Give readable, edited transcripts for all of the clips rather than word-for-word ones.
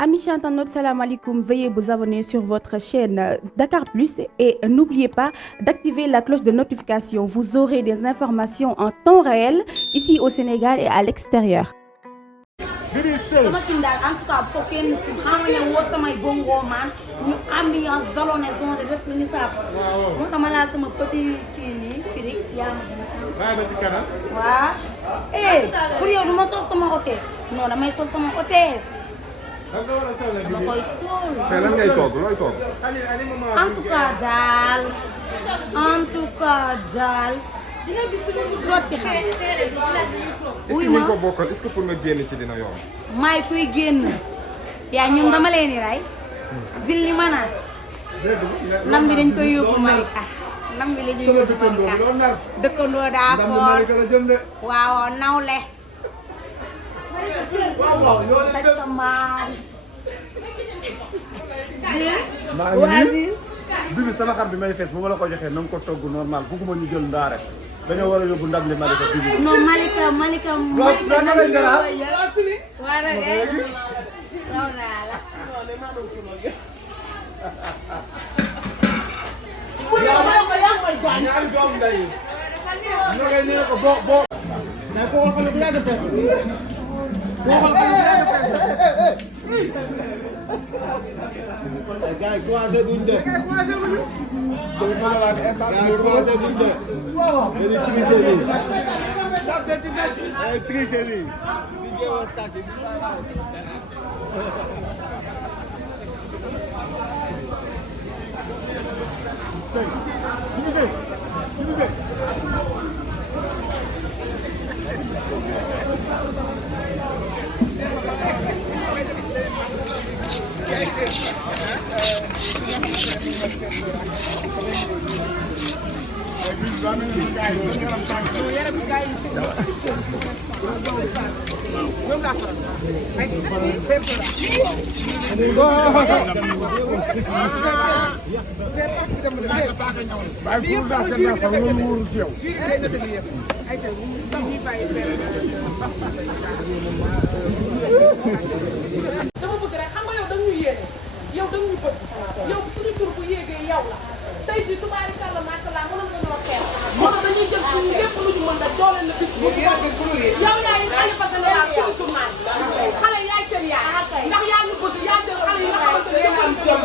Amis internautes, salam alaikum. Veuillez vous abonner sur votre chaîne Dakar Plus et n'oubliez pas d'activer la cloche de notification. Vous aurez des informations en temps réel ici au Sénégal et à l'extérieur. sama tim daal en tout cas bu ko kenn tim xam nga ne woo samay bongo man ñu ambiance zalone zonge def lu ñu saaf moo tax ma laal sama petit kii nii firi yaa ma gën a xam waaw ba si kanam waaw pour yow du ma sol sama hôtesse non damay sol sama hôtesse da nga war a sol la dama koy sol mais lan ngay toog looy toog en tout cas daal sotti xam est-ce que ñu ko bokkal est-ce que pour nga génn ci dina yomb maay kuy génn yaa ñoom dama leen di rey zil li ma naan nam bi dañ koy yóbbu Malika nam bi la ñuy yóbbu Malika dëkkandoo daa foor waaw nawle taj sa mbaar zil Bibi sama xam bi may fees bu ma la ko joxee na nga ko togg normal bugguma ñu jël ndaa rek dañoo war a yóbbu ndam li Malika Bibi. non Malika nam bi waa rek raw naa la ñaari doom nday ñoo ngay nee ko boo mais ko waxal ko yàgg fees ko waxal ko yàgg fees gars yi commencé duñ de gars yi commencé duñ de dañuy tricher nii yow suñu tur bu yéegee yow la tey jii tubaari kàlla macha allah mënoon nga ñoo xeex moo tax dañuy jël suñu lépp lu ñu mën a dooleel la bis bu yow yaay xalifa général kullu maan xale yaay seen yaay ndax yaa ñu bëgg yaa jël xale yi nga xamante ne dañu am jom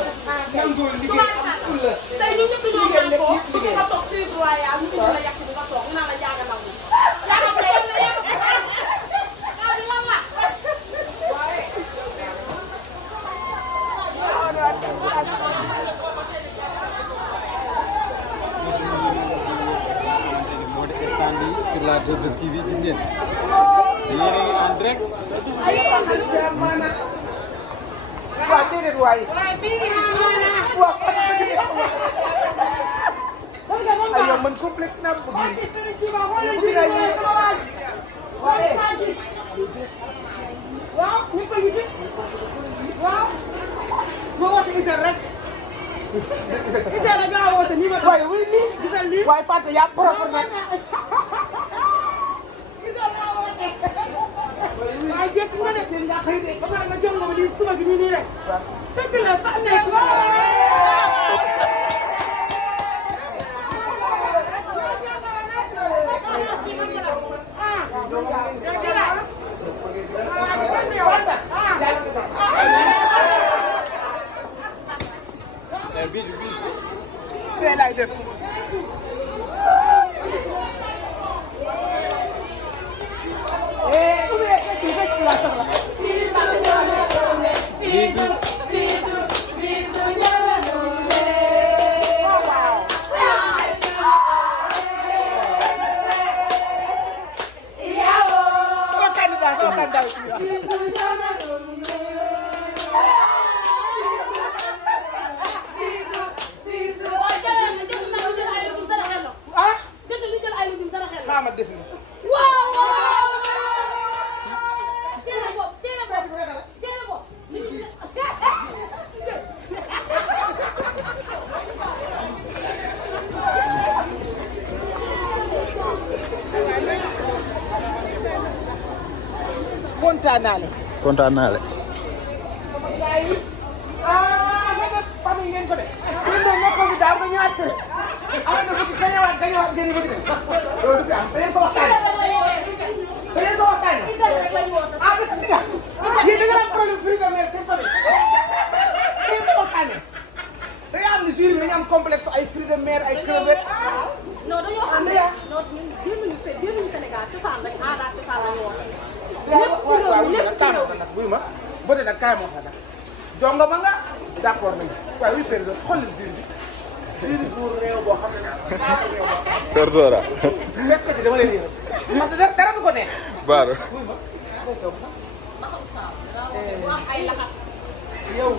tubaari kàlla tey ñu ñëpp ñoo maan ko bëgg nga toog si royal ñu la yàq bi nga toog ñu naan la jaaga ndaw jaaga bi la yàq bi lan la sur la 2STV gis ngeen yéen a ngi en direct waaw déedéet waay ay yow man complexe naa bëgg bëgg naa yéen waaw ñu ko yiti waaw moo woote Isel rek Isel rek laa woote nii ma waaye wuy lii waaye Fatou yaa propre nag Isel laa woote waaye jekk nga ne teen nga xëy de ba pare nga jom nga ma lii suba gi nii rek dëgg la sax nekk fee laay def xaama def ni kontaan naa le. kontaan naa le. waaye nga def famille ngeen ko de yéen ñoo nekkoon fi daaw nga ñëwaat fële am na ko ci gañewaat génn ba ci loolu du fi am da ngeen ko waxtaanee da ngeen ko waxtaanee ah dëgg si nga yéen da ngeen am problème fruit de mer seen famille da ngeen ko waxtaanee da nga am ne jury bi dañu am complexe ay fruits de mer ay crevettes non dañoo xam ne non ñun génnuñu Sénégal cosaan rek aada cosaan la ñu woote. waaw nag kaay ma nag buy ma ba tey nag kaay ma wax nag jonga ma nga d'accord nañu waaye oui période xoolal jury bu réew boo xam ne réew boo Tortora. est-ce que dama leen yéex parce que dara du ko neex Baara. buy ma day toog bu am ay laxas. yow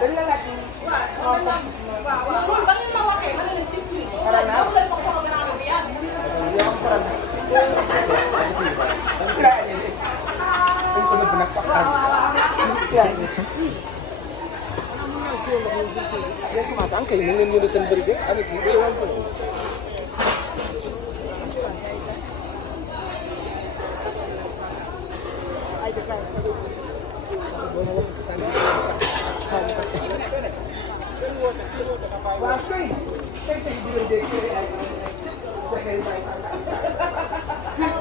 dañ la laaj waaw ba ngeen ma waxee ma ne leen ci kii. yow leen ko programme bi yàgg. yow am faral na dañ ko nëbb nag waxtaan ngeen commencé an kay nañ leen yónnee seen bëri de avec yi bëri wàllu bëri waaw kay tey di leen dégg fii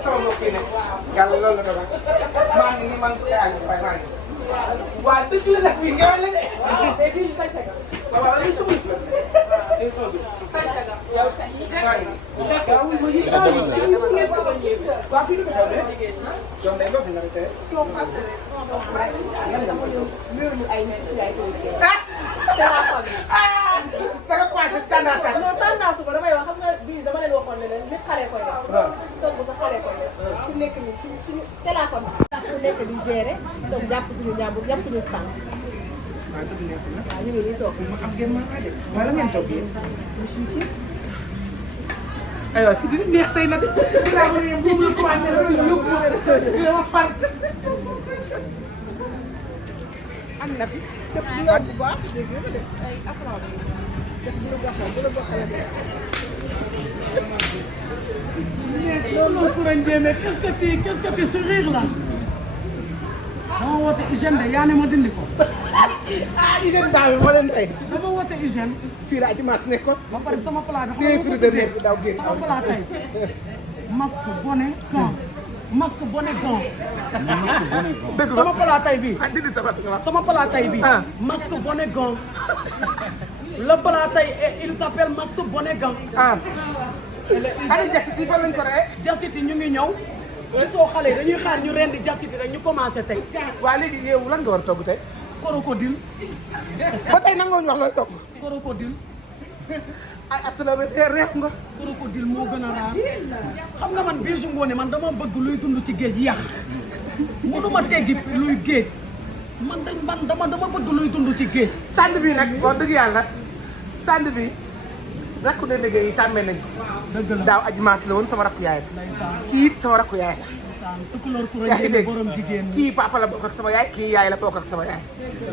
sama mbokk yi ne yàlla loolu la doon maa ngi nii man yaa ngi fay maa ngi waa dëgg la nag fii ngewal la de waaw waaw lii sama yëf la lii sama yëf waaw fii du ko xew de doom day loo fi nga tey da nga passé tendance ak non tendance ba damay wax xam nga bii dama leen waxoon ne leen lépp xale koy def. waaw donc bu sa xale koy def. su nekk nii suñu téléphone bi. ku nekk di gérer donc jàpp suñu njàmbur jàpp suñu stand. waaw dëgg neexul na waaw ñu ngi nii toog. ma am ngeen mën a def wala ngeen toog yéen aywa fii dina neex tey nag dinaa ma ne buum la commencé dina ma far am na fi def dina bu baax dégg nga de ay assurance def dina baax bu la baaxee loolu Coura Ndiémé qu'est-ce que ce rire là dama woote hygiène de yaa ne ma dindi ko. ah hygiène daaw bi ma leen tey dama woote hygiène. fii laa ci maas nekkoon ba pare sama plat bi téye fruit de mer bi daaw génn sama plat tey masque bonnet gant masque bonnet gant. dëgg sama plat tey bii. ah dindi sa masque la sama plat tey bii. Ah. masque bonnet gant. le plat tey il s'appelle masque bonnet gant. ah xale jasit yi fan lañ ko rey jasit yi ñu ngi ñëw. gisoo xale yi dañuy xaar ñu rendi jasit yi rek ñu commencé tey. waa léegi yow lan nga war a togg tey crocodile. ba tey nangoo ñu wax looy togg crocodile. ay asalaamaaleykum réew nga crocodile moo gën a raar xam nga man Bijou Ngoné man dama bëgg luy dund ci géej yàq mënuma teggi luy géej man dama bëgg luy dund ci géej. stand bi nag wax dëgg yàlla stand bi rakku ne liggéey yi tàmmee nañ ko dëgg la daaw aji maas la woon sama rakku yaay la ndeysaan kii it sama rakku yaay la ndeysaan tukulóor Coura yaa ngi Ndiémé dégg borom jigéen ñi. kii papa la bokk ak sama yaay kii yaay la bokk ak sama yaay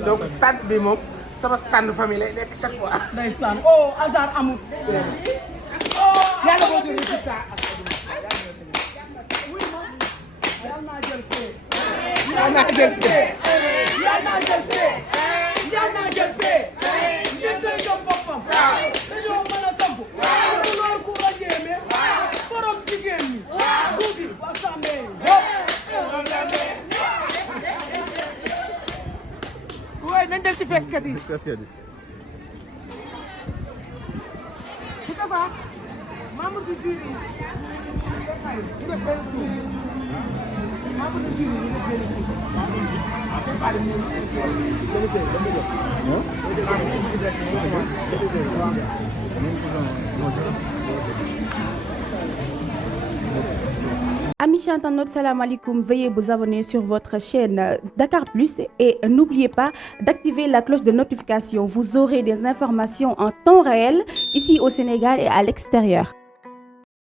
donc stand bi moom sama stand famille lay nekk chaque fois ndeysaan oh hasard amul. yàlla boo jëlee ci saa yal naa jël pee. yàlla naa jël pee yal naa jël pee. yal naa jël pee. ngeen koy jox boppam. dañoo mën a togg. tukulóor Coura Ndiémé. borom jigéen ñi. guddi wasambe yi. waaye nañ dem ci feeskat yi Casquette bi. su ko baax membre du jury ñu def benn tour membre du jury ñu def benn Amis internautes, salam alaikum. Veuillez vous abonner sur votre chaîne Dakar Plus et n'oubliez pas d'activer la cloche de notification. Vous aurez des informations en temps réel ici au Sénégal et à l'extérieur.